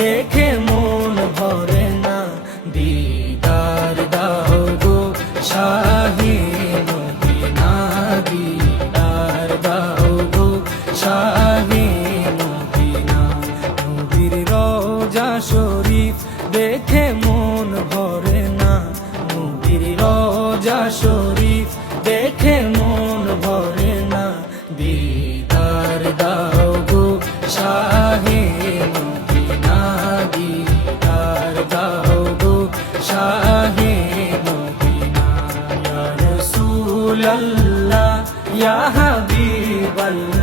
দেখে মন ভরে না। দিদার দাও গো শাহে মদিনা, দিদার দাও গো শাহে মদিনা। নবীর রওজা শরীফ দেখে মন ভরে না। নবীর রওজা শরীফ দেখে মন ভরে না। দিদার দাও গো শাহে মদিনা, দিদার দাও গো শাহে মদিনা। ইয়া রাসূলাল্লাহ ইয়া হাবিবাল্লাহ